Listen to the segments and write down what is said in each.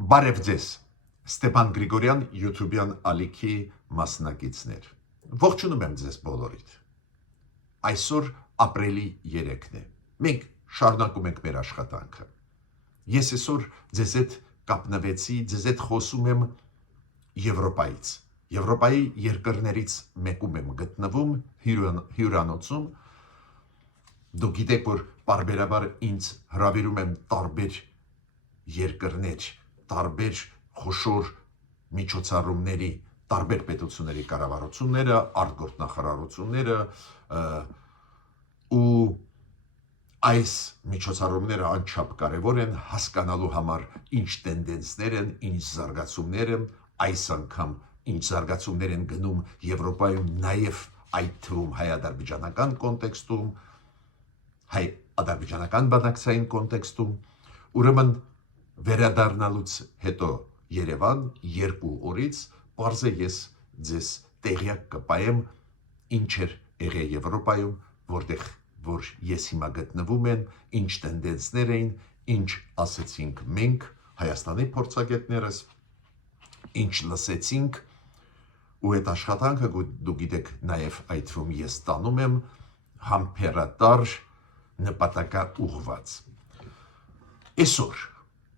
Բարև ձեզ, Ստեփան Գրիգորյան YouTube-յան ալիքի մասնակիցներ։ Ողջունում եմ ձեզ բոլորիդ։ Այսօր ապրիլի 3-ն է։ Մենք շարունակում ենք մեր աշխատանքը։ Ես այսօր ձեզ հետ կապնվեցի, ձեզ հետ խոսում եմ Եվրոպայից։ Եվրոպայի երկրներից մեկում եմ գտնվում հյուրանոցում։ Դուք գիտեք, որ պարբերաբար ինձ հրավիրում են տարբեր երկրներ, տարբեր խոշոր միջոցառումների, տարբեր պետությունների կառավարությունները, արտգործնախարարությունները ու այս միջոցառումները անչափ կարևոր են հասկանալու համար ինչ տենդենսներ են, ինչ զարգացումներ են, այս անգամ ինչ զարգացումներ են գնում Եվրոպայում, նաև այդ թվում հայ-ադրբեջանական կոնտեքստում, հայ-ադրբեջանական բանակցային կոնտեքստում, ուրեմն վերադառնալուց հետո Երևան 2 օրից պարզ է ես ձեզ տեղյակ կպայեմ ինչ էր եղել Եվրոպայում, որտեղ որ ես հիմա գտնվում եմ, ինչ տենդենսներ էին, ինչ ասեցինք մենք Հայաստանի փորձագետներս, ինչ լսեցինք ու այդ աշխատանքը դուք գիտեք նաև այդ թվում ես տանում եմ համբերատար նպատակաուղղված։ Այսօր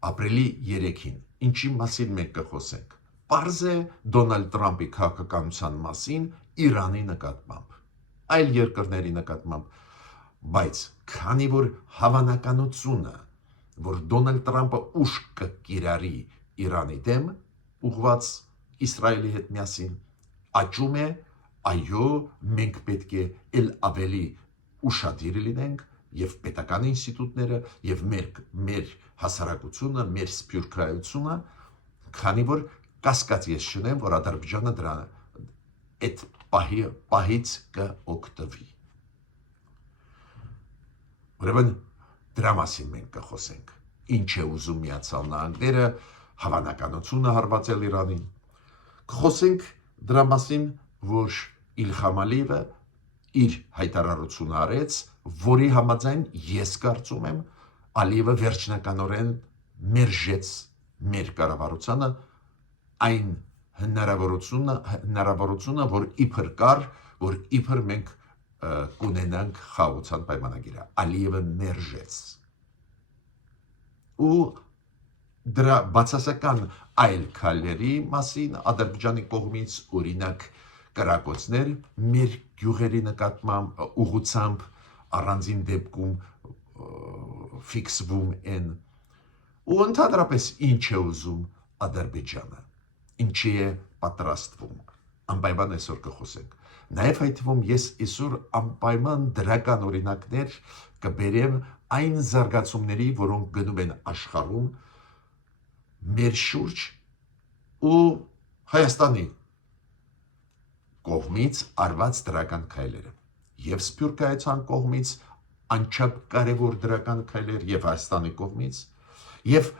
ապրիլի 3-ին ինչի մասին մենք կխոսենք։ Պարզ է Դոնալդ Տրամփի քաղաքականության մասին Իրանի նկատմամբ, այլ երկրների նկատմամբ, բայց քանի որ հավանականությունը, որ Դոնալդ Տրամփը ուժ կկիրառի Իրանի դեմ ուղղված Իսրայելի հետ միասին, աճում է, այո, մենք պետք է ել ավելի ուշադիր լինենք եւ պետական ինստիտուտները եւ մեր հասարակությունը, մեր սփյուռքայությունը, քանի որ կասկած ես չունեմ, որ Ադրբեջանը դրա այդ պահից կօգտվի։ Ուրեմն դրա մասին մենք կխոսենք։ Ինչ է ուզում Միացյալ Նահանգները, հավանականությունը հարվածել Իրանին։ Կխոսենք դրա մասին, որ Իլհամ Ալիևը իր հայտարարությունը արեց, որի համաձայն ես կարծում եմ Ալիևը վերջնականորեն մերժեց մեր կառավարությանը այն հնարավորությունը, որ իբր կար, որ իբր մենք կունենանք խաղաղության պայմանագիրը։ Ալիևը մերժեց։ Ու դրա բացասական այլ քայլերի մասին Ադրբեջանի կողմից օրինակ կրակոցներ մեր գյուղերի նկատմամբ ուղղությամբ առանձին դեպքում ֆիքսվում են ու ընդհանրապես ինչ է ուզում Ադրբեջանը, ինչի է պատրաստվում, անպայման այսօր կխոսենք։ Նաև այդ թվում ես այսօր անպայման դրական օրինակներ կբերեմ այն զարգացումների, որոնք գնում են աշխարհում մեր շուրջ ու Հայաստանի կողմից արված դրական քայլերը եւ սփյուռքայության կողմից անչափ կարևոր դրական քայլեր եւ Հայաստանի կողմից եւ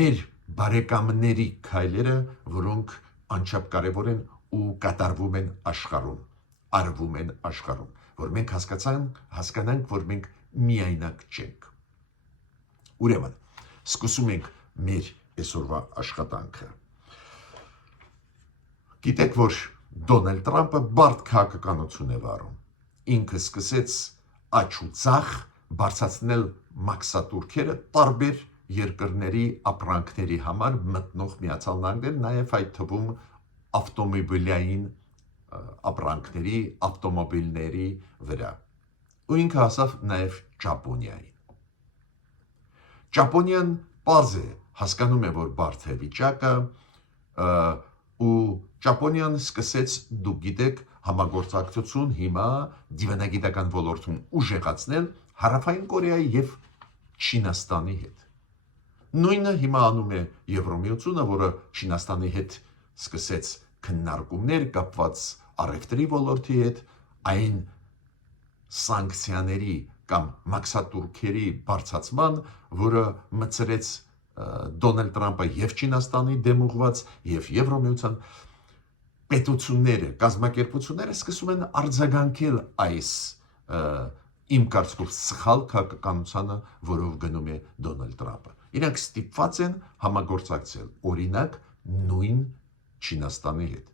մեր բարեկամների քայլերը, որոնք անչափ կարևոր են ու կատարվում են աշխարհում, արվում են աշխարհում, որ մենք հասկանանք, որ մենք միայնակ չենք։ Ուրեմն, սկսում ենք մեր այսօրվա աշխատանքը։ Գիտեք, որ Դոնալդ Տրամփը բարդ քաղաքականություն է վարում։ Ինքը սկսեց աճ ու ցախ բարձրացնել մաքսատուրքերը տարբեր երկրների ապրանքների համար մտնող Միացյալ Նահանգներ, նաև այդ թվում ավտոմոբիլային ապրանքների, ավտոմոբիլների վրա։ Ու ինքը հասավ նաև Ճապոնիային։ Ճապոնիան պարզ է, հասկանում է, որ բարդ է վիճակը, ու Ճապոնիան սկսեց, դուք գիտեք, համագործակցություն հիմա դիվանագիտական ոլորտում ուժեղացնել Հարավային Կորեայի եւ Չինաստանի հետ։ Նույնը հիմա անում է Եվրամիությունը, որը Չինաստանի հետ սկսեց քննարկումներ կապված առևտրի ոլորտի հետ, այն սանկցիաների կամ մաքսատուրքերի բարձրացման, որը մտցրեց Դոնալդ Տրամփը եւ Չինաստանի դեմ ուղղված եւ Եվրամիության պետությունները, կազմակերպությունները սկսում են արձագանքել այս իմ կարծիքով սխալ քաղաքականությանը, որով գնում է Դոնալդ Տրամպը։ Իրանք ստիպված են համագործակցել, օրինակ, նույն Չինաստանի հետ։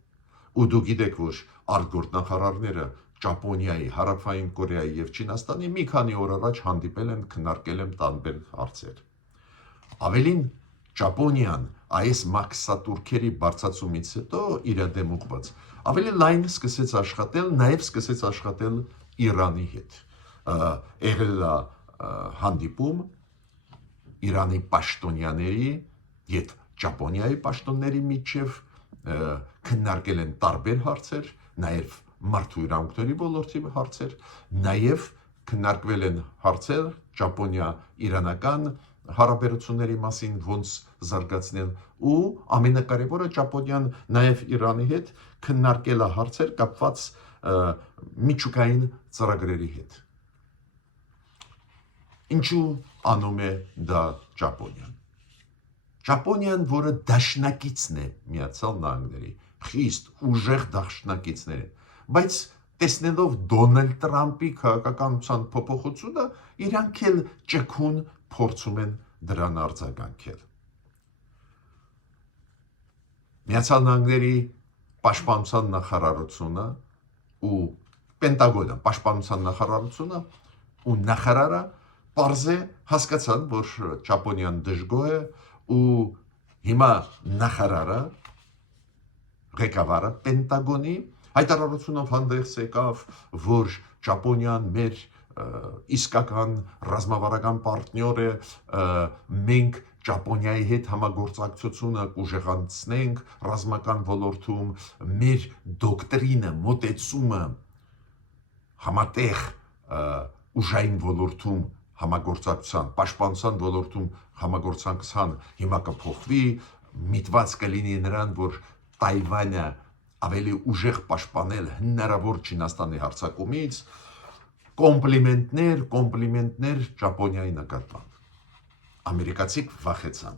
Ու դու գիտեք, որ արտգործնախարարները Ճապոնիայի, Հարավային Կորեայի եւ Չինաստանի մի քանի օր առաջ հանդիպել են, քննարկել են տարբեր հարցեր։ Ավելին, Ճապոնիան այս մաքսատուրքերի բարձրացումից հետո իր դեմ ուղղված ավելի լայն սկսեց աշխատել, նաև սկսեց աշխատել Իրանի հետ։ Եղել է հանդիպում Իրանի պաշտոնյաների եւ Ճապոնիայի պաշտոնների միջև, քննարկել են տարբեր հարցեր, նաև մարդու իրավունքների ոլորտի հարցեր, նաև քննարկվել են հարցեր Ճապոնիա-իրանական հարաբերությունների մասին, ոնց զարգացնել, ու ամենակարևորը Ճապոնիան նաև Իրանի հետ քննարկել է հարցեր կապված միջուկային ծրագրերի հետ։ Ինչու անում է դա Ճապոնիան։ Ճապոնիան, որը դաշնակիցն է Միացյալ Նահանգների, խիստ ուժեղ դաշնակիցներ են, բայց տեսնելով Դոնալդ Տրամպի քաղաքականության փոփոխությունը, իրանք էլ ճկուն փորձում են դրան արձագանքել։ Միացյալ Նահանգների պաշտպանության նախարարությունը ու Պենտագոնը, պաշտպանության նախարարությունը ու նախարարը պարզ է հասկացան, որ Ճապոնիան դժգոհ է, ու հիմա նախարարը, ղեկավարը Պենտագոնի հայտարարությունով հանդես եկավ, որ Ճապոնիան մեր իսկական ռազմավարական պարտնյոր է, մենք Ճապոնիայի հետ համագործակցությունը կուժեղացնենք ռազմական ոլորտում, մեր դոկտրինը, մոտեցումը համատեղ ուժային ոլորտում համագործակցության, պաշտպանության ոլորտում համագործակցության հիմա կփոխվի, միտված կլինի նրան, որ Թայվանը ավելի ուժեղ պաշտպանել հնարավոր Չինաստանի հարձակումից, կոմպլիմենտներ Ճապոնիայի նկատմամբ։ Ամերիկացիք վախեցան,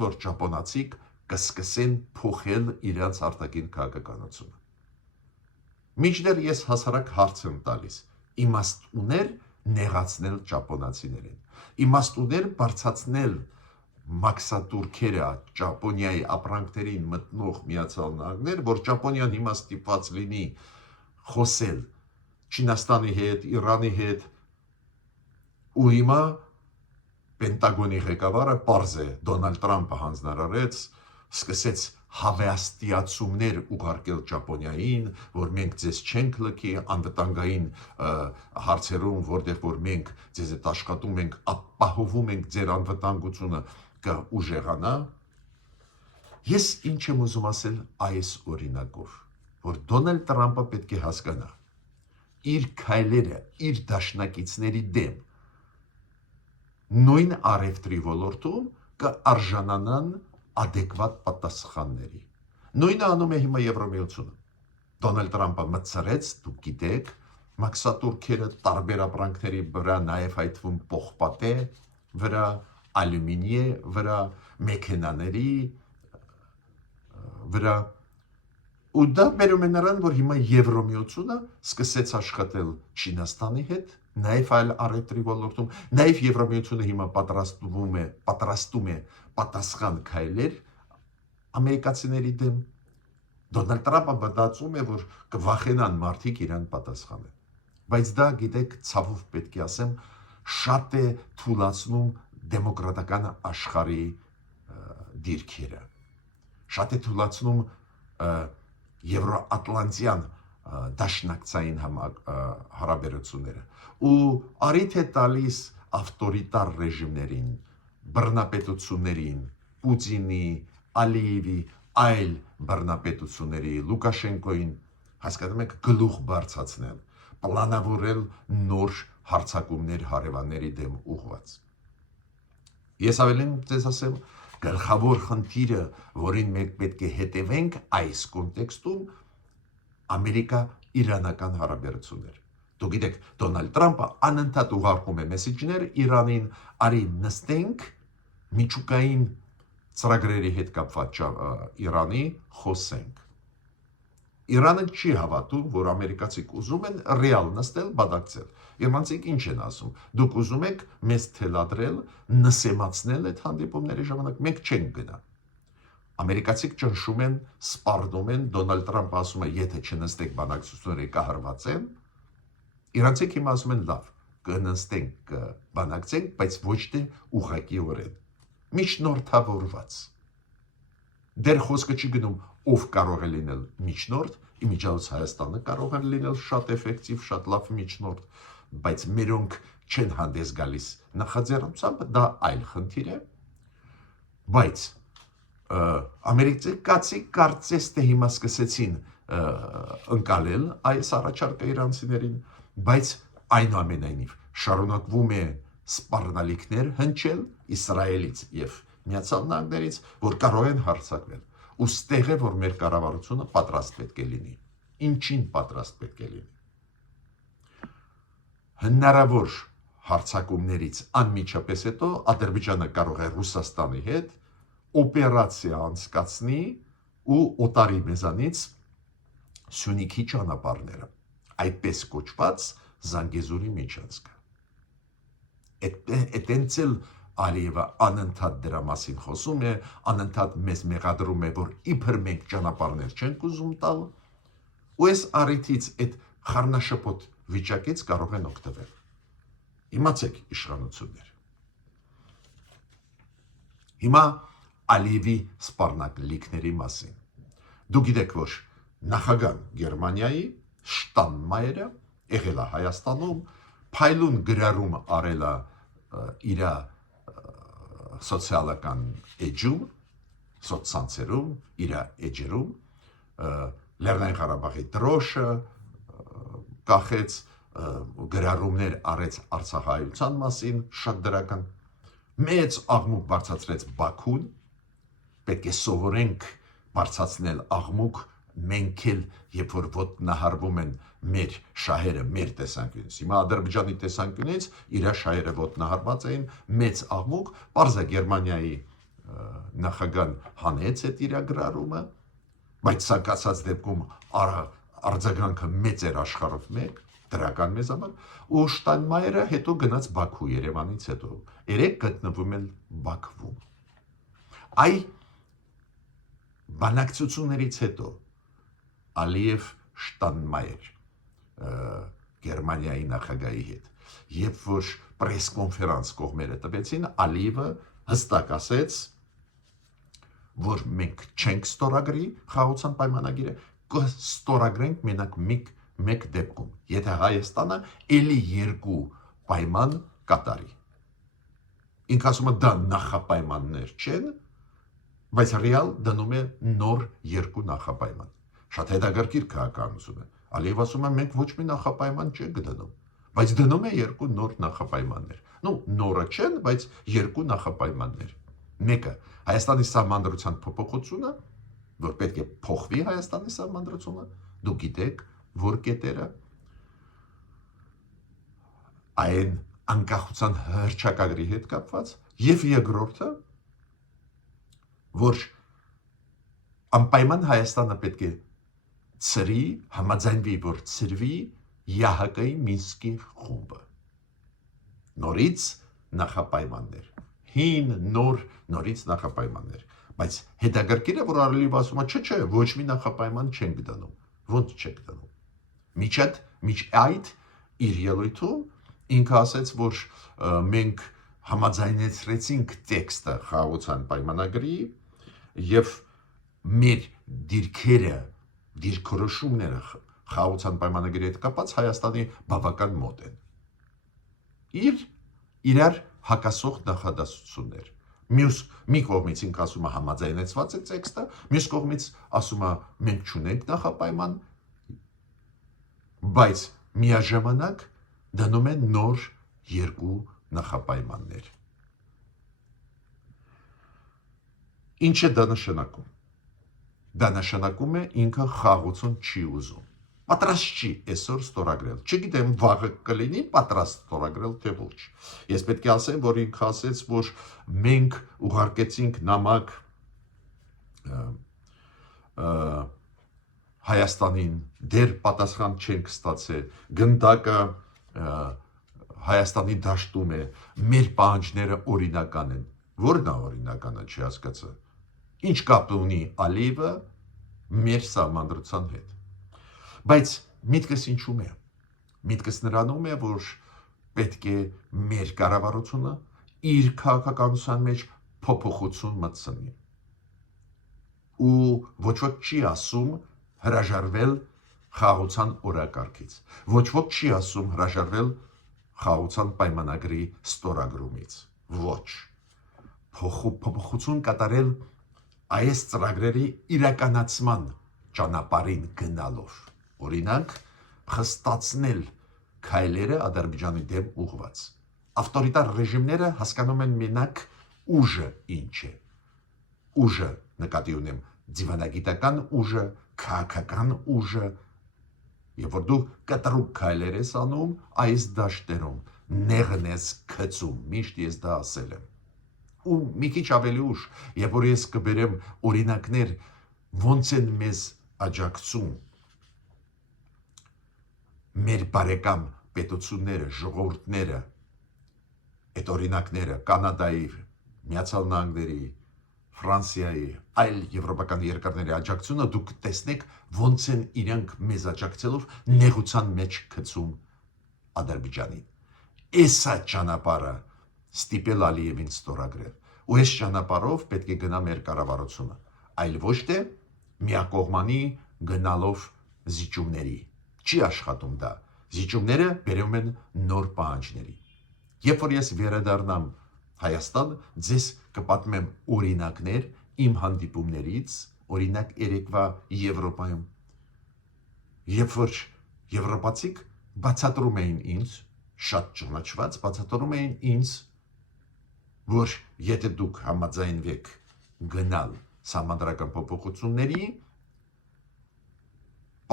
որ ճապոնացիք կսկսեն փոխել իրենց արտաքին քաղաքականությունը։ Մինչդեռ ես հասարակ հարց եմ տալիս, իմաստ ուներ նեղացնել ճապոնացիներին, իմաստ ուներ բարձրացնել մաքսատուրքերը Ճապոնիայի ապրանքներին մտնող Միացյալ Նահանգներ, որ Ճապոնիան հիմա ստիպված լինի խոսել Չինաստանի հետ, Իրանի հետ, ու հիմա Պենտագոնի ղեկավարը պարզ է, Դոնալդ Տրամպը հանձնարարեց, սկսեց հավաստիացումներ ուղարկել Ճապոնիային, որ մենք ձեզ չենք լքի անվտանգային հարցերում, որտեղ որ մենք ձեզ հետ աշխատում ենք, ապահովում ենք ձեր անվտանգությունը կուժեղանա։ Ես ինչ եմ ուզում ասել այս օրինակով, որ Դոնալդ Տրամպը պետք է հասկանա իր քայլերը, իր դաշնակիցների դեմ նույն առևտրի ոլորտում կարժանանան adekvat պատասխանների։ Նույնը անում է հիմա Եվրամիությունը։ Դոնալդ Տրամպը մտցրեց, դուք գիտեք, մաքսատուրքերը տարբեր ապրանքների վրա, նաև հայտվում պողպատե վրա, ալյումինիե վրա, մեքենաների վրա, ու դա բերում է նրան, որ հիմա Եվրամիությունը սկսեց աշխատել Չինաստանի հետ, նաև այլ առևտրի ոլորտում, նաև Եվրամիությունը հիմա պատրաստում է պատասխան քայլեր ամերիկացիների դեմ։ Դոնալդ Տրամպը մտածում է, որ կվախենան մարդիկ իրան պատասխանեն։ Բայց դա, գիտեք, ցավով պետք է ասեմ, շատ է թուլացնում դեմոկրատական աշխարհի դիրքերը։ Շատ է թուլացնում եվրոատլանտյան դաշնակցային հարաբերությունները, ու առիթ է տալիս ավտորիտար ռեժիմներին, բռնապետություններին, Պուտինի, Ալիևի, այլ բռնապետությունների, Լուկաշենկոին, հասկանում եք, գլուխ բարձրացնել, պլանավորել նոր հարձակումներ հարևանների դեմ ուղղված։ Ես ավելին ձեզ ասեմ, գլխավոր խնդիրը, որին մենք պետք է հետևենք այս կոնտեքստում, Ամերիկա-իրանական հարաբերություններ։ Դուք գիտեք, Դոնալդ Տրամպը անընդհատ ուղարկում է մեսեջներ Իրանին, արի նստենք միջուկային ծրագրերի հետ կապված Իրանի խոսենք։ Իրանը չի հավատում, որ ամերիկացիք ուզում են ռեալ նստել, բադակցել։ Իրանցիք ինչ են ասում։ Դուք ուզում եք մեզ թելադրել, նսեմացնել այդ հանդիպումների ժամանակ, մենք չենք գնա։ Ամերիկացիք ճնշում են, սպառնում են, Դոնալդ Թրամփը ասում է, եթե չնստեք բանակցությունները կահարված են, իրանցիք հիմա ասում են լավ, կնստենք, բանակցենք, բայց ոչ թե ուղղակիորեն, միջնորդավորված։ Դեր խոսքը չի գնում ով կարող է լինել միջնորդ, իմիջիայլոց Հայաստանը կարող է լինել շատ էֆեկտիվ, շատ լավ միջնորդ, բայց մերոնք չեն հանդես գալիս նախաձեռնությամբ, դա այլ խնդիր է, բայց ամերիկացիք կարծես թե հիմա սկսեցին ընկալել այս առաջարկը իրանցիներին, բայց այնուամենայնիվ շարունակվում է սպառնալիքներ հնչել Իսրայելից եւ Միացյալ Նահանգներից, որ կարող են հարձակվել։ Ու ստեղ է, որ մեր կառավարությունը պատրաստ պետք է լինի։ Ինչին պատրաստ պետք է լինի։ Հնարավոր հարձակումներից անմիջապես հետո Ադրբեջանը կարող է Ռուսաստանի հետ օպերացիա անցկացնի ու օտարի մեզանից Սյունիքի ճանապարհները, այդպես կոչված Զանգեզուրի միջանցքը։ Այդտենց էլ Ալիևը անընդհատ դրա մասին խոսում է, անընդհատ մեզ մեղադրում է, որ իբր մենք ճանապարհներ չենք ուզում տալ, ու այս առիթից այդ խառնաշփոթ վիճակից կարող են օգտվել։ Իմացեք իշխանություններ։ Հիմա Ալիևի սպառնալիքների մասին։ Դուք գիտեք, որ նախագահ Գերմանիայի Շտանմայերը եղել է Հայաստանում, փայլուն գրառում արել է իր սոցիալական էջում, սոցցանցերում, իր էջերում, Լեռնային Ղարաբաղի դրոշը կախեց, գրառումներ արեց Արցախահայության մասին, շատ դրական, մեծ աղմուկ բարձրացրեց Բաքուն, պետք է սովորենք բարձրացնել աղմուկ, մենք էլ, երբ որ ոտնահարվում են մեր շահերը, մեր տեսանկյունից։ Հիմա Ադրբեջանի տեսանկյունից իր շահերը ոտնահարված էին, մեծ աղմուկ, պարզա Գերմանիայի նախագահան հանեց այդ իր գրառումը, բայց ցանկացած դեպքում արձագանքը մեծ էր աշխարհով մեկ, դրական մեզ համար, ու Շտայնմայերը հետո գնաց Բաքու Երևանից հետո, երեք գտնվում են Բաքվում։ Այ բանակցություններից հետո Ալիև Շտանմայեր Գերմանիայի նախագահի հետ, երբ որ պրես-կոնֆերանս կողմերը տվեցին, Ալիևը հստակ ասեց, որ մենք չենք ստորագրի խաղաղության պայմանագիրը, կստորագրենք մենակ մեկ դեպքում, եթե Հայաստանը էլի երկու պայման կատարի։ Ինք ասում է դա նախապայմաններ չեն, բայց ռեալ դնում է նոր երկու նախապայման։ Շատ հետաքրքիր քաղաքականություն է։ Ալիև ասում է մենք ոչ մի նախապայման չենք դնում, բայց դնում է երկու նոր նախապայմաններ։ Նորը չեն, բայց երկու նախապայմաններ։ Մեկը Հայաստանի սահմանադրության փոփոխությունը, որ պետք է փոխվի Հայաստանի սահմանադրությունը, դուք գիտեք, որ կետերը այն անկախության հռչակագրի հետ կապված, եւ երկրորդը, որ անպայման Հայաստանը պետք է ծրի, համաձայնվի, որ ծրվի ԵԱՀԿ-ի Մինսկի խումբը։ Նորից նախապայմաններ, հին, նորից նախապայմաններ, բայց հետաքրքիր է, որ Ալիևը ասում է, չէ, ոչ մի նախապայման չենք դնում, ոնց չենք դնում։ Միջ այդ իր ելույթում ինքը ասեց, որ մենք համաձայնեցրեցինք տեքստը խաղաղության պայմանագրի եւ մեր դիրքերը, դիրքորոշումները խաղաղության պայմանագրի հետ կապած Հայաստանի բավական մոտ են։ Իրար հակասող նախադասություններ։ Մի կողմից ինքը ասում է համաձայնեցված է տեքստը, մյուս կողմից ասում է մենք չունենք նախապայման, բայց միաժամանակ դնում են նոր երկու նախապայմաններ։ Ինչ է դա նշանակում։ Դա նշանակում է ինքը խաղաղություն չի ուզում։ Պատրաստ չի այսօր ստորագրել։ Չգիտեմ վաղը կլինի պատրաստ ստորագրել թե ոչ։ Ես պետք է ասեմ, որ ինքը ասեց, որ մենք ուղարկեցինք նամակ Հայաստանին դեր պատասխան չենք ստացել, գնդակը Հայաստանի դաշտում է, մեր պահանջները օրինական են, որն է օրինականը չի հասկացա, ինչ կապ ունի Ալիևը մեր սահմանադրության հետ, բայց միտքս ինչում է, միտքս նրանում է, որ պետք է մեր կառավարությունը իր քաղաքականության մեջ փոփոխություն մտցնի ու ոչ ոք չի ասում հրաժարվել խաղաղության օրակարգից, ոչ ոք չի ասում հրաժարվել խաղաղության պայմանագրի ստորագրումից, ոչ, փոփոխություն կատարել այս ծրագրերի իրականացման ճանապարհին գնալով, օրինակ խստացնել քայլերը Ադրբեջանի դեմ ուղղված, ավտորիտար ռեժիմները հասկանում են մենակ ուժը ինչ է, ուժը նկատի ունեմ դիվանագիտական ուժը, քաղաքական ուժը, եւ որ դու կտրուկ քայլեր ես անում այս դաշտերում, նեղն ես գցում, միշտ ես դա ասել եմ, ու մի քիչ ավելի ուշ, երբ որ ես կբերեմ օրինակներ, ոնց են մեզ աջակցում մեր բարեկամ պետությունները, ժողովուրդները, այդ օրինակները Կանադայի, Միացյալ Նահանգների, Ֆրանսիայի, այլ եվրոպական երկրների աջակցությունը դուք տեսնեք ոնց են իրենք մեզ աջակցելով նեղության մեջ գցում Ադրբեջանին։ Էսա ճանապարհը ստիպել Ալիևին ստորագրել։ Ու այս ճանապարհով պետք է գնա մեր կառավարությունը, այլ ոչ թե միակողմանի գնալով զիջումների։ Չի աշխատում դա։ Զիջումները բերում են նոր պահանջների։ Երբ որ ես վերադառնամ Հայաստան, ձեզ կպատմեմ օրինակներ իմ հանդիպումներից, օրինակ երեկվա Եվրոպայում, երբ որ եվրոպացիք բացատրում էին ինձ, շատ ճանաչված բացատրում էին ինձ, որ եթե դուք համաձայնվեք գնալ սահմանադրական փոփոխությունների,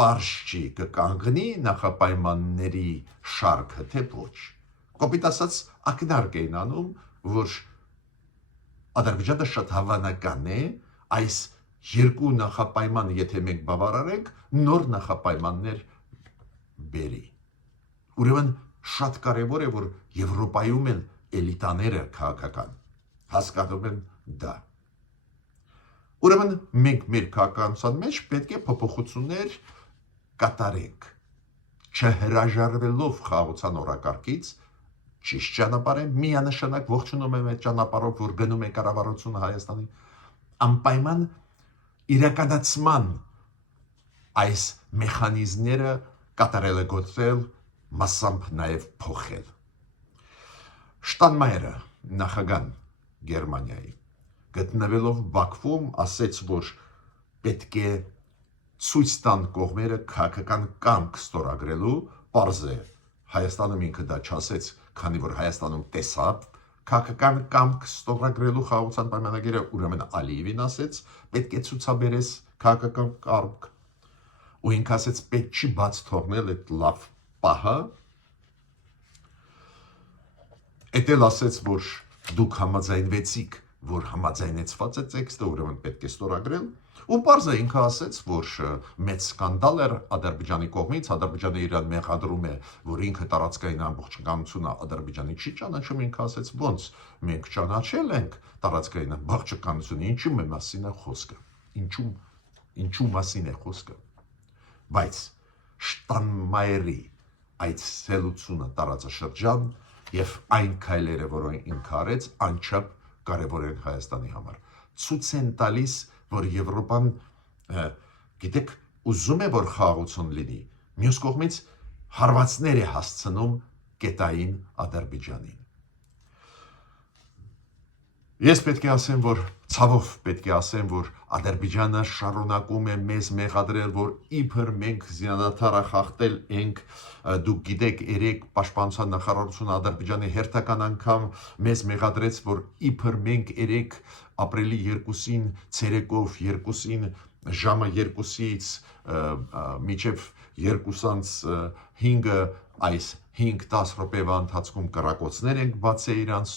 պարզ չի կկանգնի նախապայմանների շարքը, թե ոչ։ Կոպիտ ասած ակնարկ էին անում, որ Ադրբեջանը շատ հավանական է այս երկու նախապայման, եթե մենք բավարարենք, նոր նախապայմաններ բերի։ Ուրեմն շատ կարևոր է, որ Եվրոպայում էլ էլիտաները քաղաքական հասկանում են դա։ Ուրեմն մենք մեր քաղաքականության մեջ պետք է փոփոխություններ կատարենք, չհրաժարվելով խաղաղության օրակարգից, ճիշտ ճանապարհ է, միանշանակ ողջունում եմ այդ ճանապարհով, որ գնում է կառավարությունը Հայաստանի, անպայման իրականացման այս մեխանիզմները կատարելագործել, մասամբ նաև փոխել։ Շտանմայերը, նախագահ Գերմանիայի, գտնվելով Բաքվում, ասեց, որ պետք է ցույց տան կողմերը քաղաքական կամք ստորագրելու, պարզ է, Հայաստանում ինքը դա չասեց, քանի որ Հայաստանում տեսավ քաղաքական կամք ստորագրելու խաղաղության պայմանագիրը, ուրեմն Ալիևին ասեց, պետք է ցուցաբերես քաղաքական կամք, ու ինքը ասեց, պետք չի բաց թողնել այդ լավ պահը, էդ էլ ասեց, որ դուք համաձայնվեցիք, որ համաձայնեցված է տեքստը, ուրեմն պետք է ստորագրել, ու պարզ է ինքը ասեց, որ մեծ սկանդալ էր Ադրբեջանի կողմից, Ադրբեջանը իրան մեղադրում է, որ ինքը տարածքային ամբողջականությունը Ադրբեջանի չի ճանաչում, ինքը ասեց, ոնց մենք ճանաչել ենք տարածքային ամբողջականությունը, ինչու մասին է խոսքը, ինչու մասին է խոսքը, բայց Շտանմայերի այդ սելությունը տարածաշրջան եւ այն քայլերը, որոնք ինքը արեց, անչափ կարևոր են Հայաստանի համար, ցույց են տալիս, որ Եվրոպան, գիտեք, ուզում է, որ խաղաղություն լինի, մյուս կողմից հարվածներ է հասցնում կետային Ադրբեջանին։ Ես պետք է ասեմ, որ ցավով պետք է ասեմ, որ Ադրբեջանը շարունակում է մեզ մեղադրել, որ իբր մենք զինադադարը խախտել ենք, դուք գիտեք, երեք պաշտպանության նախարարությունը Ադրբեջանի հերթական անգամ մեզ մեղադրեց, որ իբր մենք երեք ապրիլի 2-ին ցերեկով 2-ին ժամը 2-ից մինչև 2:05 այս 5-10 րոպեվա ընթացքում կրակոցներ ենք բացել իրանց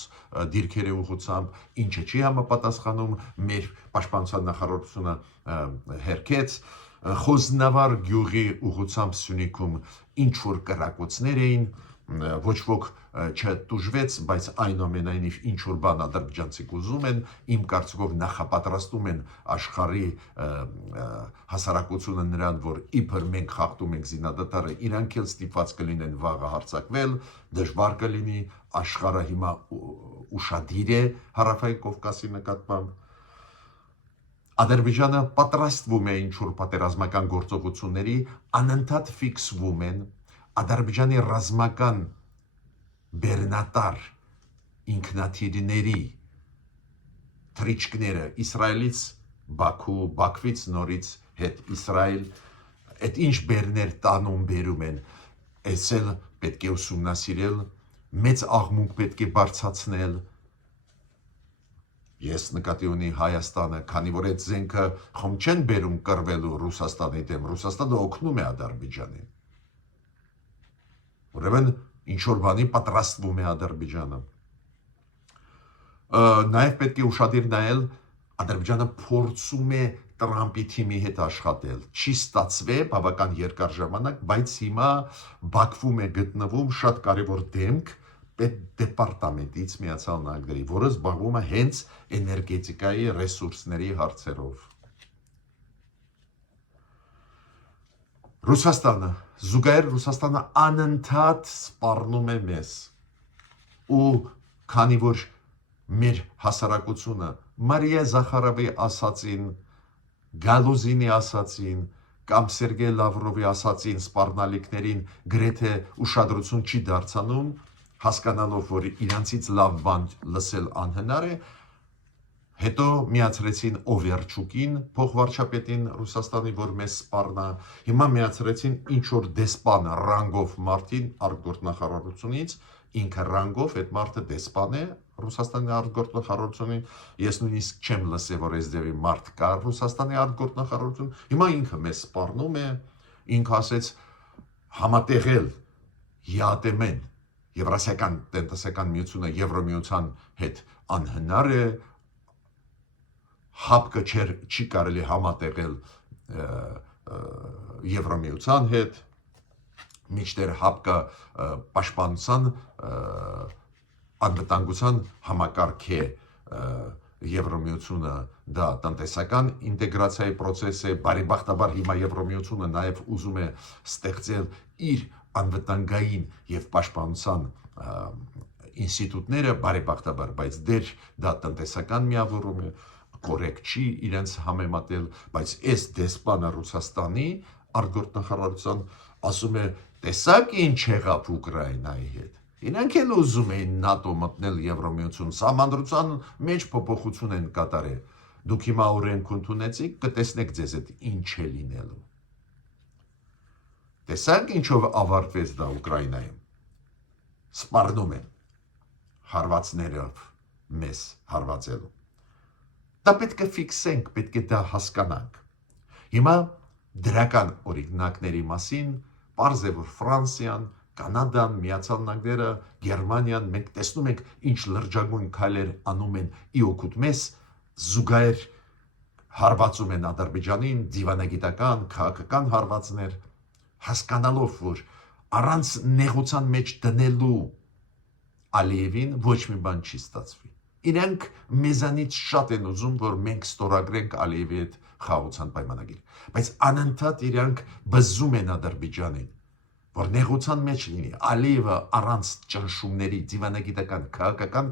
դիրքերի ուղղությամբ, ինչը չի համապատասխանում մեր պաշտպանության նախարարությունը հերքեց, Խոզնավար գյուղի ուղղությամբ Սյունիքում ինչ որ կրակոցներ էին, ոչ ոք չտուժվեց, բայց այնուամենայնիվ ինչ որ բան ադրբեջանցիք ուզում են, իմ կարծիքով նախապատրաստում են աշխարհի հասարակությունը նրան, որ իբր մենք խախտում ենք զինադատարը, իրանք էլ ստիպված կլինեն վաղը հարձակվել, դժվար կլինի, աշխարհը հիմա ուշադիր է Հարավային Կովկասի նկատմամբ։ Ադրբեջանը պատրաստվում է ինչ-որ պատերազմական գործողությունների, անընդհատ ֆիքսվում են Ադրբեջանի ռազմական բեռնատար ինքնաթիռների թռիչքները Իսրայելից Բաքու, Բաքվից նորից հետ Իսրայել, այդ ինչ բեռներ տանում բերում են, այս էլ պետք է ուսումնասիրել, մեծ աղմուկ պետք է բարձրացնել։ Ես նկատի ունի Հայաստանը, քանի որ այդ զենքը խոմ չեն բերում կռվելու Ռուսաստանի դեմ, Ռուսաստանը օգնում է Ադրբեջանին։ Ուրեմն ինչ որ բանի պատրաստվում է Ադրբեջանը։ Նաև պետք է ուշադիր նայել, Ադրբեջանը փորձում է Տրամպի թիմի հետ աշխատել, չի ստացվել բավական երկար ժամանակ, բայց հիմա Բաքվում է գտնվում շատ կարևոր դեմք պետդեպարտամենտից Միացյալ Նահանգների, որը զբաղվում է հենց էներգետիկայի ռեսուրսների հարցերով։ Ռուսաստանը, զուգահեռ Ռուսաստանը անընդհատ սպառնում է մեզ, ու քանի որ մեր հասարակությունը Մարիա Զախարովի ասացին, Գալուզինի ասացին, կամ Սերգեյ Լավրովի ասացին սպառնալիքներին գրեթե ուշադրություն չի դարձանում, հասկանալով, որ իրանցից լավ բան լսել անհնար է, հետո միացրեցին Օվերչուկին, փոխվարչապետին Ռուսաստանի, որ մեզ սպառնա, հիմա միացրեցին ինչ-որ դեսպան ռանգով մարդին արտգործնախարարությունից, ինքը ռանգով, այդ մարդը դեսպան է Ռուսաստանի արտգործնախարարությունին, ես նույնիսկ չեմ լսել, որ այս ձևի մարդ կա Ռուսաստանի արտգործնախարարություն, հիմա ինքը մեզ սպառնում է, ինքը ասեց համատեղել ԵԱՏՄ-ն, Եվրասիական տնտեսական միությունը Եվրոմիության հետ անհնար է, հապկը չի կարելի համատեղել Եվրոմիության հետ, մինչդեռ հապկը պաշտպանության անվտանգության համակարգ է, Եվրոմիությունը դա տնտեսական ինտեգրացիայի process է, բարեբախտաբար հիմա Եվրոմիությունը նաև ուզում է ստեղծել իր անվտանգային եւ պաշտպանության ինստիտուտները, բարեբախտաբար, բայց դեռ դա տնտեսական միավորում է, կորեկտ չի իրենց համեմատել, բայց այս դեսպանը Ռուսաստանի արտգործնախարարության ասում է, տեսակ ինչ եղավ Ուկրաինայի հետ։ Իրանք էլ ուզում էին ՆԱՏՕ մտնել Եվրոմիություն, սահմանադրության մեջ փոփոխություն են կատարել։ Դուք հիմա օրենք ընդունեցիք, կտեսնեք ձեզ այդ ինչ է լինելու։ Տեսակ ինչով ավարտվեց դա Ուկրաինայում։ Սպառնում են հարվածներով մեզ հարվածելու։ Դա պետք է ֆիքսենք, պետք է դա հասկանանք։ Հիմա դրական օրինակների մասին պարզ է, որ Ֆրանսիան, Կանադան, Միացյալ Նահանգները, Գերմանիան, մենք տեսնում ենք ինչ լրջագույն քայլեր անում են ի օգուտ մեզ, զուգահեռ հարվածում են Ադրբեջանին, դիվանագիտական, քաղաքական հարվածներ, հասկանալով, որ առանց նեղության մեջ դնելու Ալիևին ոչ մի բան չի ստացվի։ Իրանք մեզանից շատ են ուզում, որ մենք ստորագրենք Ալիևի հետ խաղաղության պայմանագիր, բայց անընդհատ իրանք բզում են Ադրբեջանին, որ նեղության մեջ լինի, Ալիևը առանց ճնշումների դիվանագիտական, քաղաքական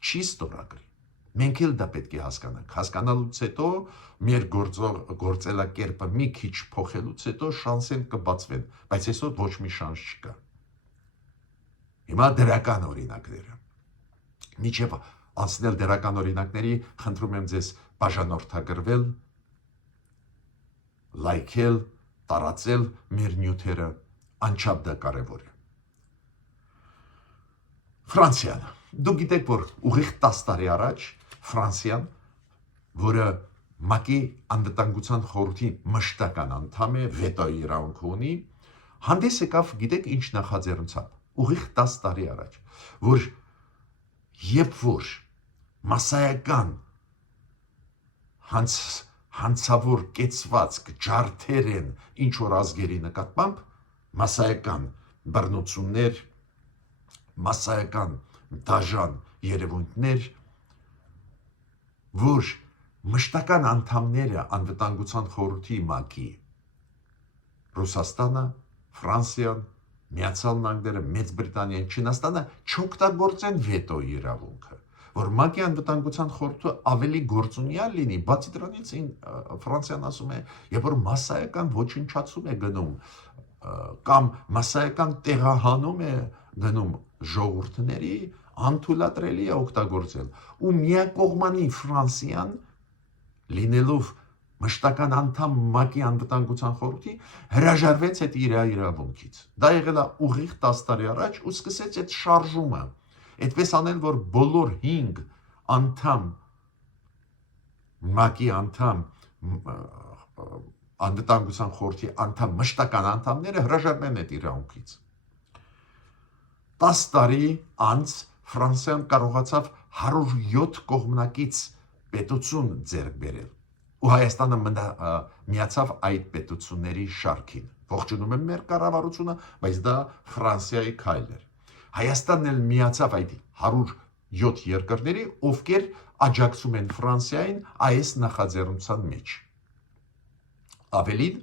չի ստորագրի։ Մենք էլ դա պետք է հասկանանք։ Հասկանալուց հետո մեր գործելակերպը մի քիչ փոխելուց հետո շանսեն կբացվեն, բայց այսօր ոչ մի շանս չկա։ Հիմա դրական օրինակները։ Միջև անցնել դրական օրինակների, խնդրում եմ ձեզ բաժանորդագրվել, լայքել, տարածել մեր նյութերը, անչափ դա կարևոր է։ Ֆրանսիան։ Դուք գիտեք, որ ուղիղ 10 տարի առաջ Ֆրանսիան, որը ՄԱԿ-ի անվտանգության խորհրդի մշտական անդամ է, վետոյի իրավունք ունի, հանդես եկավ, գիտեք ինչ նախաձեռնությամբ, ուղիղ 10 տարի առաջ, որ երբ որ մասսայական հանցավոր կեցվածք ջարդեր են ինչ որ ազգերի նկատմամբ, մասսայական բռնություններ, մասսայական դաժան երևույթներ, որ մշտական անդամները անվտանգության խորհրդի ՄԱԿ-ի Ռուսաստանը, Ֆրանսիան, Միացյալ Նահանգները, Մեծ Բրիտանիան, Չինաստանը չօգտագործեն վետոյի իրավունքը, որ ՄԱԿ-ի անվտանգության խորհուրդը ավելի գործունյալ լինի, բացի դրանից Ֆրանսիան ասում է, երբ որ մասսայական ոչնչացում է գնում կամ մասսայական տեղահանում է գնում ժողովուրդների, անթույլատրելի է օգտագործել ու միակողմանի Ֆրանսիան լինելով մշտական անդամ ՄԱԿ-ի անվտանգության խորհրդի հրաժարվեց այդ իր իրավունքից։ Դա եղել է ուղիղ 10 տարի առաջ ու սկսեց այդ շարժումը։ Այդպես անել, որ բոլոր 5 անդամ ՄԱԿ-ի անդամ անվտանգության խորհրդի անդամ մշտական անդամները հրաժարվեն այդ իրավունքից։ 10 տարի անց Ֆրանսիան կարողացավ 107 կողմնակից պետություն ձեռք բերել ու Հայաստանը միացավ այդ պետությունների շարքին։ Ողջունում եմ մեր կառավարությունը, բայց դա Ֆրանսիայի քայլ էր։ Հայաստանն էլ միացավ այդ 107 երկրների, ովքեր աջակցում են Ֆրանսիային այս նախաձեռնության մեջ։ Ավելին,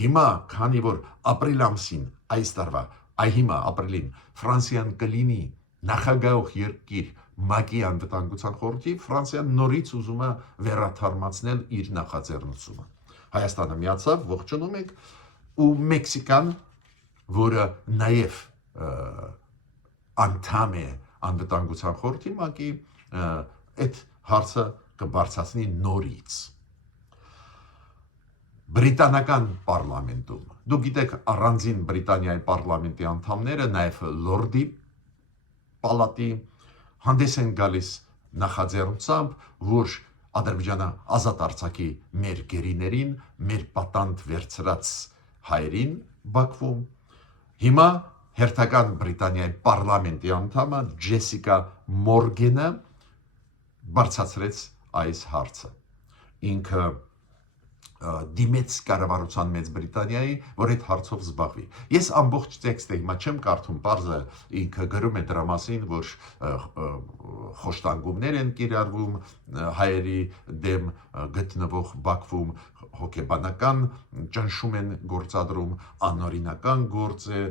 հիմա, քանի որ ապրիլ ամսին այս տարվա, հիմա ապրիլին Ֆրանսիան կլինի նախագահող երկիր ՄԱԿ-ի անվտանգության խորհրդի, Ֆրանսիան նորից ուզում է վերաթարմացնել իր նախաձեռնությունը։ Հայաստանը միացավ, ողջունում եք, ու Մեքսիկան, որը նաև անդամ է անվտանգության խորհրդի ՄԱԿ-ի, այդ հարցը կբարձրացնի նորից։ Բրիտանական պարլամենտում, դուք գիտեք, առանձին Բրիտանիայի պարլամենտի անդամները, նաև լորդի պալատի հանդես են գալիս նախաձեռնությամբ, որ Ադրբեջանը ազատ արձակի մեր գերիներին, մեր պատանդ վերցրած հայերին Բաքվում։ Հիմա հերթական Բրիտանիայի պարլամենտի անդամը Ջեսիկա Մորգենը բարձրացրեց այս հարցը։ Ինքը դիմեց կառավարության Մեծ Բրիտանիայի, որ այդ հարցով զբաղվի։ Ես ամբողջ տեքստը հիմա չեմ կարդում, պարզը ինքը գրում է դրա մասին, որ խոշտանգումներ են կիրառվում հայերի դեմ գտնվող Բաքվում, հոգեբանական ճնշում են գործադրում, անօրինական գործ է,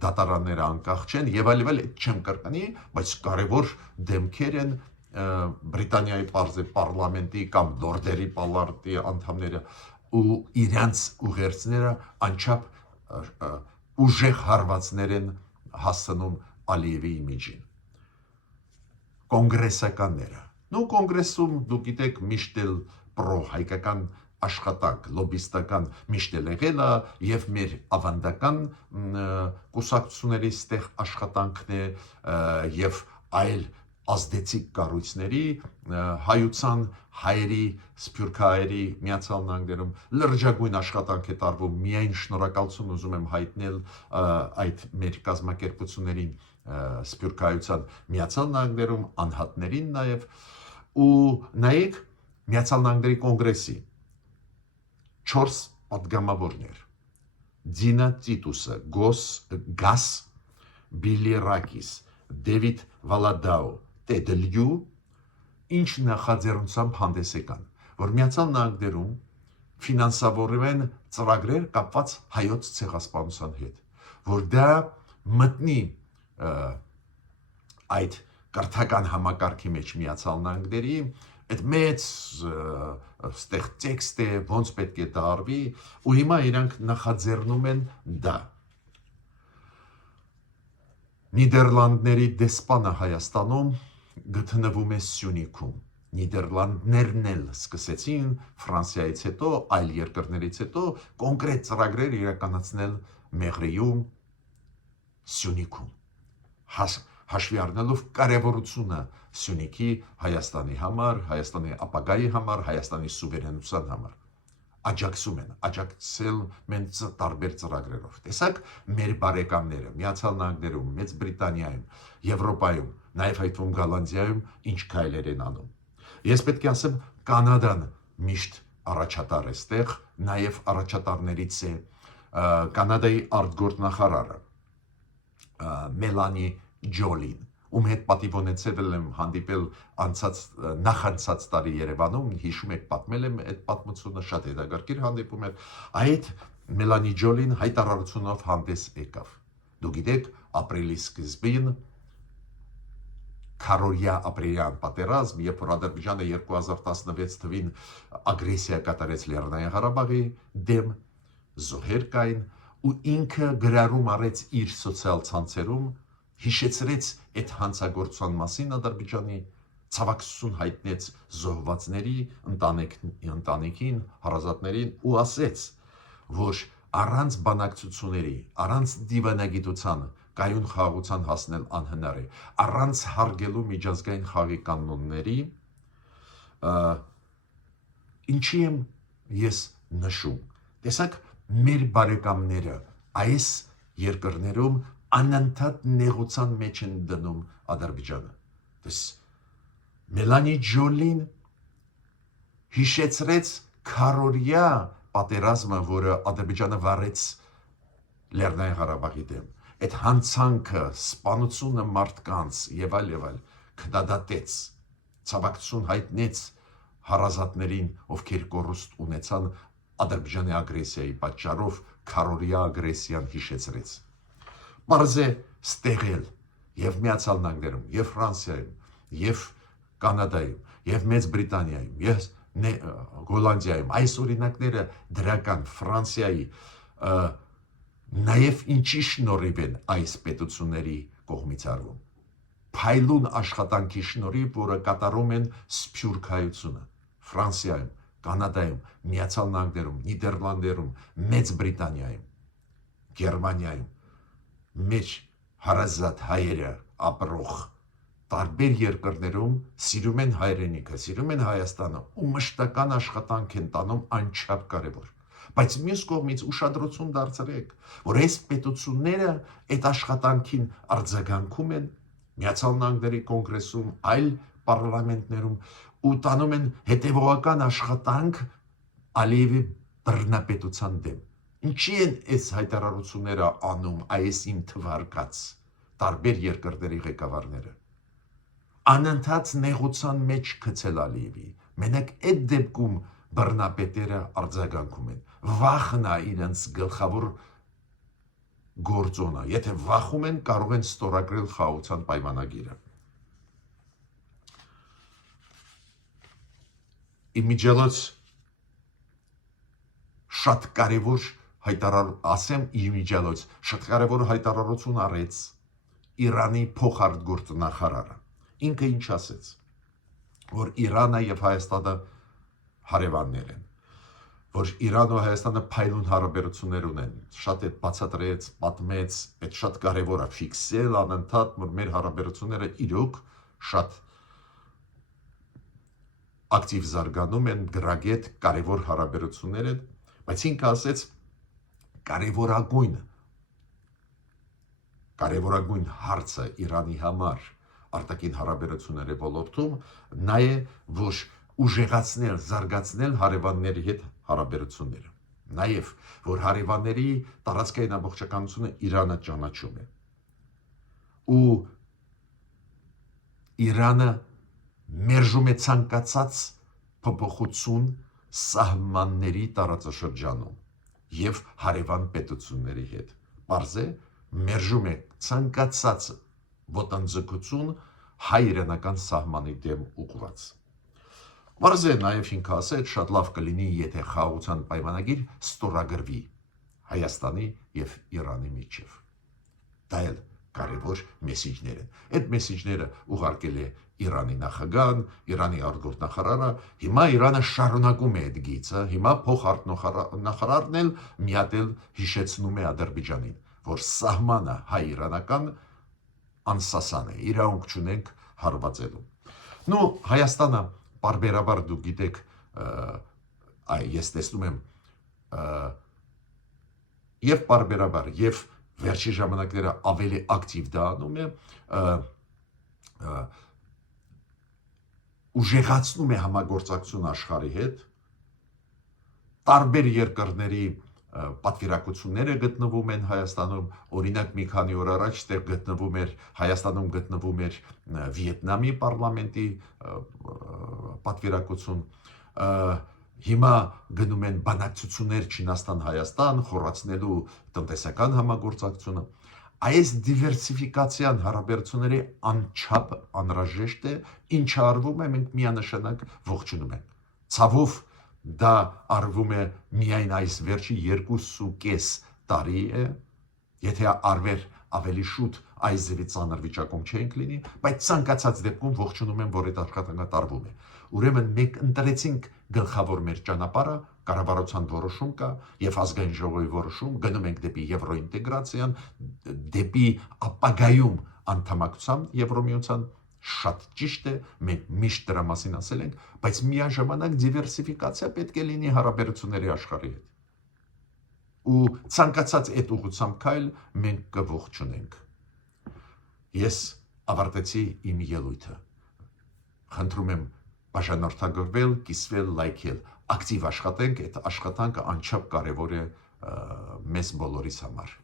դատարանները անկախ չեն եւ այլ, այդ չեմ կրկնի, բայց կարևոր դեմքեր են Բրիտանիայի պարլամենտի կամ լորդերի պալատի անդամները ու իրանց ուղերձները անչափ ուժեղ հարվածներ են հասցնում Ալիևի իմիջին։ Կոնգրեսականները, կոնգրեսում դուք գիտեք միշտ էլ պրո-հայկական աշխատանք, լոբիստական միշտ էլ եղել է եւ մեր ավանդական կուսակցությունների ստեղ աշխատանքն է եւ այլ ազդեցիկ կառույցների հայության, հայերի, սփյուռքահայերի Միացյալ Նահանգներում լրջագույն աշխատանք է տարվում, միայն շնորհակալություն ուզում եմ հայտնել այդ մեր կազմակերպություններին սփյուռքահայության Միացյալ Նահանգներում, անհատներին նաև, ու նայեք Միացյալ Նահանգների կոնգրեսի 4 պատգամավորներ՝ Դինա Տիտուսը, Գաս Բիլիրակիս, Դեվիդ Վալադաո, Տեդլյու, ինչ նախաձեռնությամբ հանդես եկան, որ Միացյալ Նահանգներում ֆինանսավորվեն ծրագրեր կապված հայոց ցեղասպանության հետ, որ դա մտնի այդ կրթական համակարգի մեջ Միացյալ Նահանգների, այդ մեծ ստեղ տեքստ է, ոնց պետք է դա արվի, ու հիմա իրանք նախաձեռնում են դա։ Նիդերլանդների դեսպանը Հայաստանում գտնվում է Սյունիքում։ Նիդերլանդներն էլ սկսեցին Ֆրանսիայից հետո, այլ երկրներից հետո կոնկրետ ծրագրեր իրականացնել Մեղրիում, Սյունիքում։ Հաշվի առնելով կարևորությունը Սյունիքի Հայաստանի համար, Հայաստանի ապագայի համար, Հայաստանի սուվերենության համար։ Աջակցել են տարբեր ծրագրերով։ Տեսակ մեր բարեկամները Միացյալ Նահանգներում, Մեծ Բրիտանիայում, Եվրոպայում, նաև հայտվում Գոլանդիայում ինչ քայլեր են անում։ Ես պետք է ասեմ, Կանադան միշտ առաջատար է ստեղ, նաև առաջատարներից է Կանադայի արտգործնախարարը Մելանի Ջոլին, ում հետ պատիվ ունեցել եմ հանդիպել նախանցած տարի Երևանում, հիշում եք, պատմել եմ այդ պատմությունը, շատ հետաքրքիր հանդիպում էր, այդ Մելանի Ջոլին հայտարարությունով հանդես եկավ։ Դուք գիտեք, ապրիլի սկզբին քառօրյա ապրիլյան պատերազմ, երբ որ Ադրբեջանը 2016 թվին ագրեսիա կատարեց Լեռնային Ղարաբաղի դեմ, զոհեր կային, ու ինքը գրառում արեց իր սոցիալ ցանցերում, հիշեցրեց այդ հանցագործության մասին Ադրբեջանի, ցավակցություն հայտնեց զոհվածների ընտանիքին, հարազատներին ու ասեց, որ առանց բանակցությունների, առանց դիվանագիտության կայուն խաղաղության հասնել անհնար է, առանց հարգելու միջազգային խաղի կանոնների, ինչի եմ ես նշում։ Տեսակ, մեր բարեկամները այս երկրներում անընդհատ նեղության մեջ են դնում Ադրբեջանը։ Դες Մելանի Ջոլին հիշեցրեց քառօրյա պատերազմը, որը Ադրբեջանը վարեց Լեռնային Ղարաբաղի դեմ։ Այդ հանցանքը, սպանությունը մարդկանց եւ այլ քննադատեց, ցավակցություն հայտնեց հարազատներին, ովքեր կորուստ ունեցան Ադրբեջանի ագրեսիայի պատճառով, քառօրյա ագրեսիան հիշեցրեց։ Պարզ է ստեղել եւ Միացյալ Նահանգներում, եւ Ֆրանսիայում, եւ Կանադայում, եւ Մեծ Բրիտանիայում, եւ Հոլանդիայում այս օրինակները դրական Ֆրանսիայի նաև ինչի շնորհիվ են այս պետությունների կողմից արվում։ Փայլուն աշխատանքի շնորհիվ, որը կատարում են Սփյուռքայությունը, Ֆրանսիայում, Կանադայում, Միացյալ Նահանգներում, Նիդերլանդերում, Մեծ Բրիտանիայում, Գերմանիայում, մեր հարազատ հայերը ապրող տարբեր երկրներում սիրում են հայրենիքը, սիրում են Հայաստանը ու մշտական աշխատանք են տանում անչափ կարևոր։ Բայց մյուս կողմից ուշադրություն դարձրեք, որ այս պետությունները այդ աշխատանքին արձագանքում են Միացյալ Նահանգների կոնգրեսում, այլ պարլամենտներում ու տանում են հետևողական աշխատանք Ալիևի բռնապետության դեմ։ Ինչի են այս հայտարարությունները անում այս իմ թվարկած տարբեր երկրների ղեկավարները։ Անընդհատ նեղության մեջ գցել Ալիևի։ Մենակ այդ դեպքում բռնապետերը արձագանքում են։ Վախն է իրենց գլխավոր գործոնը։ Եթե վախում են, կարող են ստորագրել խաղաղության պայմանագիրը։ Իմիջիալոց շատ կարևոր շատ կարևոր հայտարարություն արեց Իրանի փոխարտգործնախարարը։ Ինքը ինչ ասեց, որ Իրանը եւ Հայաստանը հարևաններ են, որ Իրանը ու Հայաստանը փայլուն հարաբերություններ ունեն, շատ այդ բացատրեց, պատմեց, այդ շատ կարևոր է ֆիքսել անընդհատ, որ մեր հարաբերությունները իրոք շատ ակտիվ զարգանում են, գրագետ կարևոր հարաբերություններ են, բայց ինքը ասեց կարևորագույն հարցը Իրանի համար արտաքին հարաբերությունների ոլորտում նա է, որ ուժեղացնել, զարգացնել հարևանների հետ հարաբերությունները։ Նաև, որ հարևանների տարածքային ամբողջականությունը Իրանը ճանաչում է։ Ու Իրանը մերժում է ցանկացած փոփոխություն սահմանների տարածաշրջանում եւ հարևան պետությունների հետ։ Պարզ է, մերժում է ցանկացած ոտնձգություն հայ-իրանական սահմանի դեմ ուղղված։ Պարզ է նաև ինքը ասեց, շատ լավ կլինի, եթե խաղաղության պայմանագիր ստորագրվի Հայաստանի եւ Իրանի միջև։ Դա էլ կարևոր մեսիջներ են։ Այդ մեսիջները ուղարկել է Իրանի նախագահան, Իրանի արտգործնախարարը, հիմա Իրանը շարունակում է այդ գիծը, հիմա փոխարտնախարարն էլ մի հատ էլ հիշեցնում է Ադրբեջանին, որ սահմանը հայ-իրանական անսասան է, իրավունք չունենք հարվածելու։ Նու Հայաստանը պարբերաբար դուք գիտեք, ես տեսնում եմ եւ պարբերաբար եւ վերջի ժամանակները ավելի ակտիվ դա անում է, ուժեղացնում է համագործակցություն աշխարհի հետ, տարբեր երկրների պատվիրակությունները գտնվում են Հայաստանում, օրինակ մի քանի օր առաջ Հայաստանում գտնվում էր Վիետնամի պարլամենտի պատվիրակություն, հիմա գնում են բանակցություններ Չինաստան-Հայաստան, խորացնելու տնտեսական համագործակցությունը։ Այս դիվերսիֆիկացիան հարաբերությունների անչափ անհրաժեշտ է, ինչը արվում է, մենք միանշանակ ողջունում ենք։ Ցավով դա արվում է միայն այս վերջի 2.5 տարի է, եթե արվեր ավելի շուտ այս ձևի ծանր վիճակում չենք լինի, բայց ցանկացած դեպքում ողջունում եմ, որ այդ աշխատանքը տարվում է։ Ուրեմն մենք ընտրեցինք գլխավոր մեր ճանապարհը, կառավարության որոշում կա եւ ազգային ժողովի որոշում, գնում ենք դեպի եվրոինտեգրացիան, դեպի ապագայում անդամակցության Եվրոմիության, շատ ճիշտ է, մենք միշտ դրա մասին ասել ենք, բայց միաժամանակ դիվերսիֆիկացիա պետք է լինի հարաբերությունների աշխարհի հետ։ Ու ցանկացած այդ ուղղությամբ քայլ մենք կողջունենք։ Ես ավարտեցի իմ ելույթը։ Խնդրում եմ բաժանորդագրվել, կիսվել, լայքել, ակտիվ աշխատենք, այդ աշխատանքը անչափ կարևոր է մեզ բոլորիս համար։